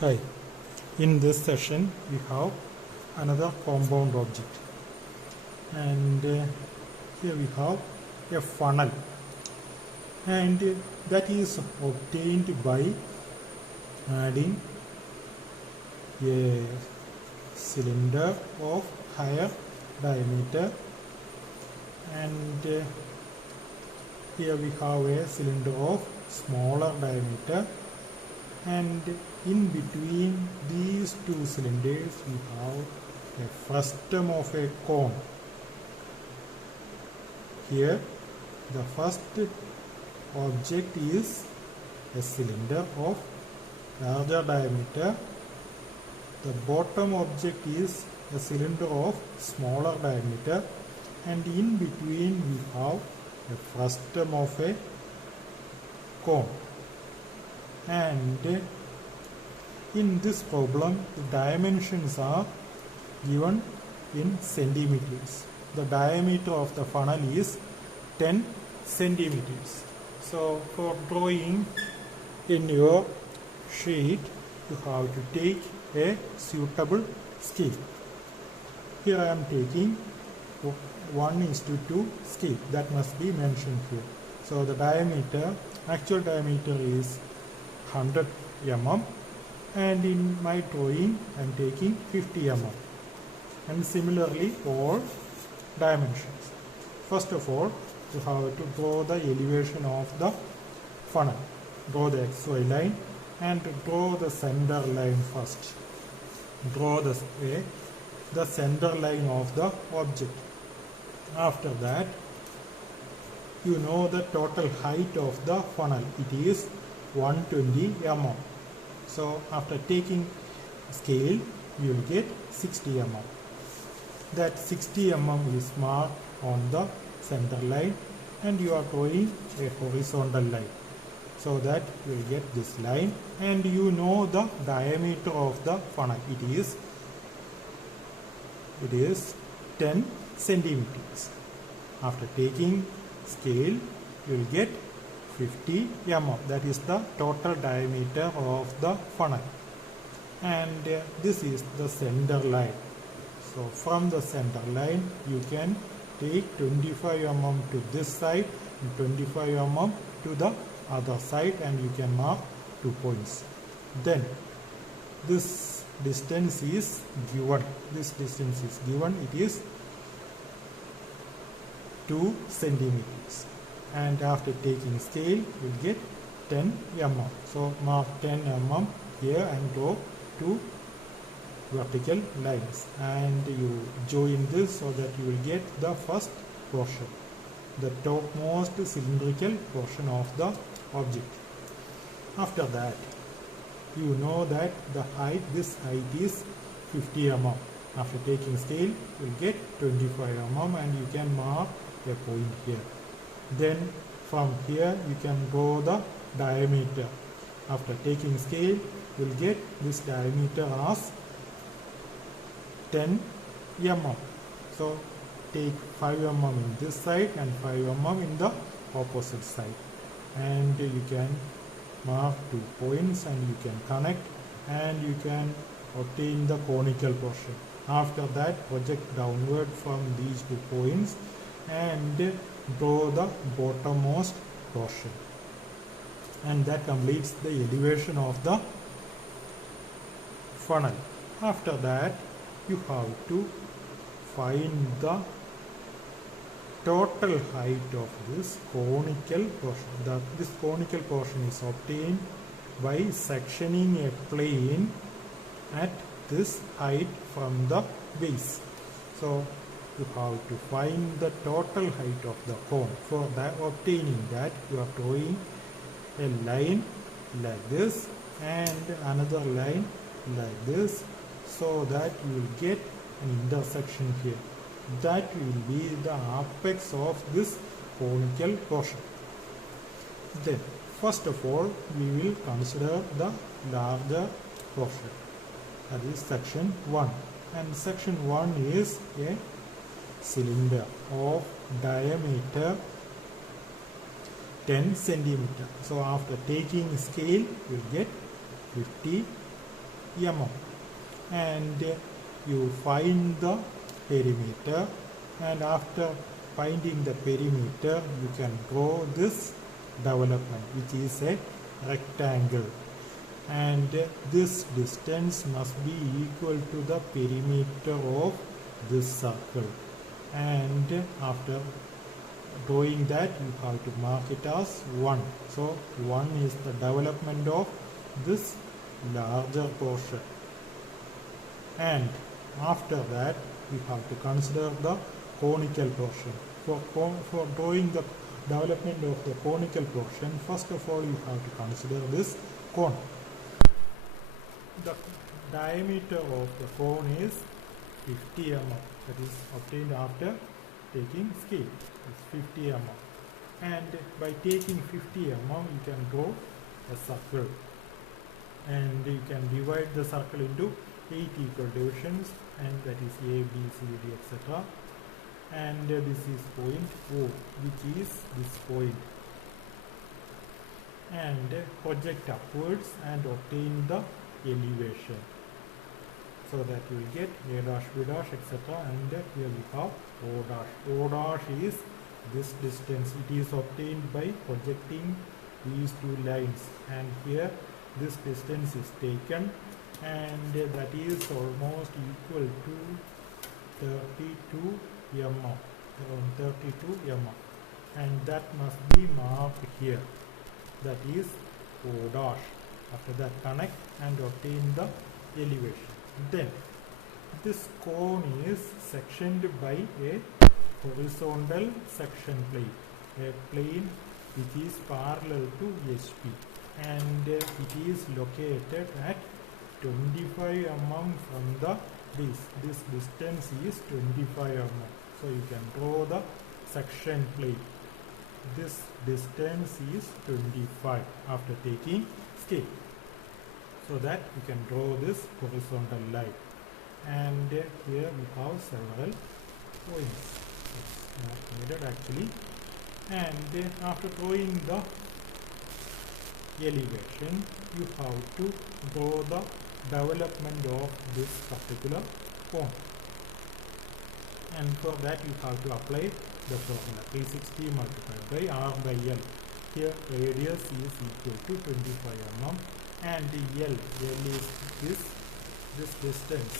Hi, in this session we have another compound object, and here we have a funnel, and that is obtained by adding a cylinder of higher diameter, and here we have a cylinder of smaller diameter, and in between these two cylinders we have a frustum of a cone. Here the first object is a cylinder of larger diameter, the bottom object is a cylinder of smaller diameter, and in between we have a frustum of a cone. And in this problem the dimensions are given in centimeters. The diameter of the funnel is 10 centimeters. So for drawing in your sheet you have to take a suitable scale. Here I am taking 1:2 scale, that must be mentioned here. So the diameter, actual diameter is 100 mm, and in my drawing I am taking 50 mm, and similarly all dimensions. First of all, you have to draw the elevation of the funnel. Draw the XY line and draw the center line first. Draw the center line of the object. After that, you know the total height of the funnel. It is 120 mm. So after taking scale, you will get 60 mm. That 60 mm is marked on the center line, and you are drawing a horizontal line, so that you will get this line, and you know the diameter of the funnel. It is 10 centimeters. After taking scale, you will get 50 mm. That is the total diameter of the funnel, and this is the center line. So from the center line you can take 25 mm to this side and 25 mm to the other side, and you can mark 2 points. Then this distance is given. It is 2 centimeters, and after taking scale you will get 10 mm. So mark 10 mm here and draw 2 vertical lines, and you join this so that you will get the first portion, the topmost cylindrical portion of the object. After that, you know that this height is 50 mm. After taking scale you will get 25 mm, and you can mark a point here. Then from here you can draw the diameter. After taking scale you will get this diameter as 10 mm. So take 5 mm in this side and 5 mm in the opposite side, and you can mark 2 points, and you can connect, and you can obtain the conical portion. After that, project downward from these 2 points and draw the bottommost portion, and that completes the elevation of the funnel. After that, you have to find the total height of this conical portion. This conical portion is obtained by sectioning a plane at this height from the base. So you have to find the total height of the cone. For that, obtaining that, you are drawing a line like this and another line like this, so that you will get an intersection here. That will be the apex of this conical portion. Then first of all we will consider the larger portion, that is section 1, and section 1 is a cylinder of diameter 10 centimeter. So after taking scale you will get 50 mm, and you find the perimeter, and after finding the perimeter you can draw this development, which is a rectangle, and this distance must be equal to the perimeter of this circle, and after drawing that you have to mark it as 1. So 1 is the development of this larger portion, and after that we have to consider the conical portion. For drawing the development of the conical portion, first of all you have to consider this cone. The diameter of the cone is 50 mm, that is obtained after taking scale. It's 50 mm, and by taking 50 mm you can draw a circle, and you can divide the circle into 8 equal divisions, and that is A, B, C, D, etc. And this is point O, which is this point, and project upwards and obtain the elevation, so that you will get A dash, B dash, etc. And here we have O dash. O dash is this distance. It is obtained by projecting these two lines, and here this distance is taken, and that is almost equal to 32 mm, around 32 mm, and that must be marked here, that is O dash. After that connect and obtain the elevation. Then this cone is sectioned by a horizontal section plane, a plane which is parallel to HP, and it is located at 25 mm from the base. This distance is 25 mm. So you can draw the section plane. This distance is 25 after taking scale, so that you can draw this horizontal line. And here we have several points. It's not needed actually. And after drawing the elevation, you have to draw the development of this particular cone, and for that you have to apply the formula 360 multiplied by R by L. Here radius is equal to 25 mm, and L is this distance.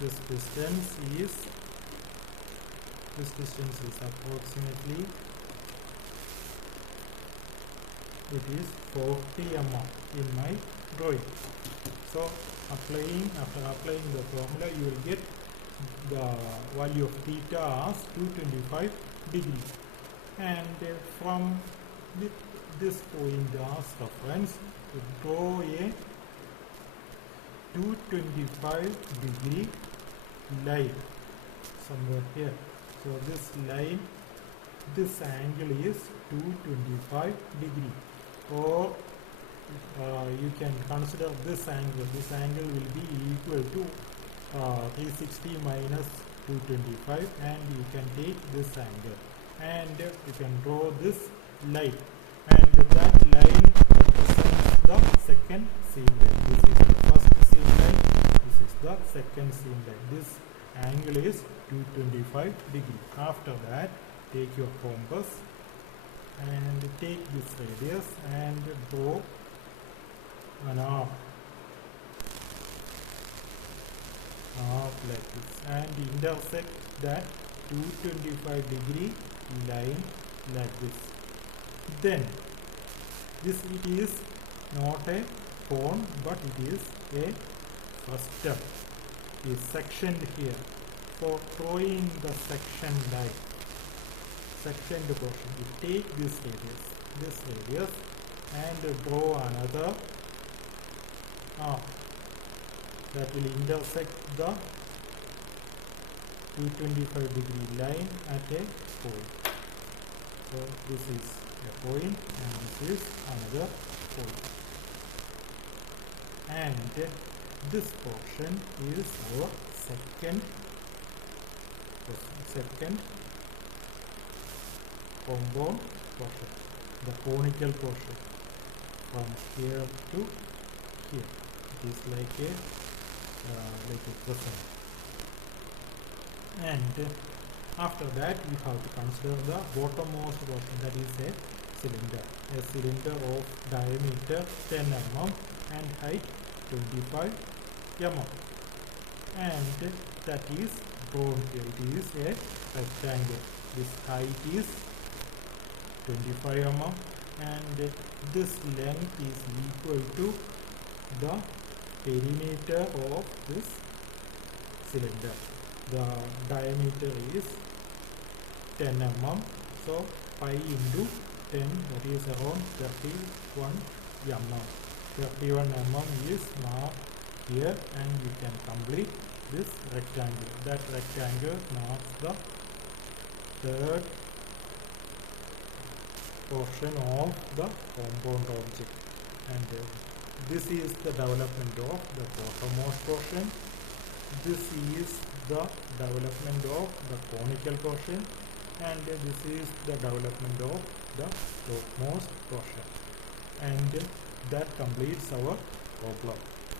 This distance is approximately, it is 40 mm in my drawing. So after applying the formula, you will get the value of theta as 225 degrees, and from this point as reference, to draw a 225 degree line somewhere here. So this line, this angle is 225 degree, or you can consider this angle. This angle will be equal to 360 minus 225, and you can take this angle, and you can draw this line, and that line represents the second seam line. This is the first seam line, this is the second seam line. This angle is 225 degree. After that, take your compass and take this radius and draw an arc like this, and intersect that 225 degree line like this. Then this, it is not a cone, but it is a frustum. It is sectioned here. For drawing the section line, sectioned portion, you take this radius and draw another arc that will intersect the 225 degree line at a point. So this is a point, and this is another point, and this portion is our second compound portion. the conical portion from here to here. It is like a prism. And after that you have to consider the bottommost portion, that is a cylinder. A cylinder of diameter 10 mm and height 25 mm. And that is drawn here. It is a rectangle. This height is 25 mm and this length is equal to the perimeter of this cylinder. The diameter is 10 mm, so pi into 10, that is around 31 mm. 31 mm is marked here, and you can complete this rectangle. That rectangle marks the third portion of the compound object, and this is the development of the bottommost portion. This is the development of the conical portion, and this is the development of the topmost portion, and that completes our problem.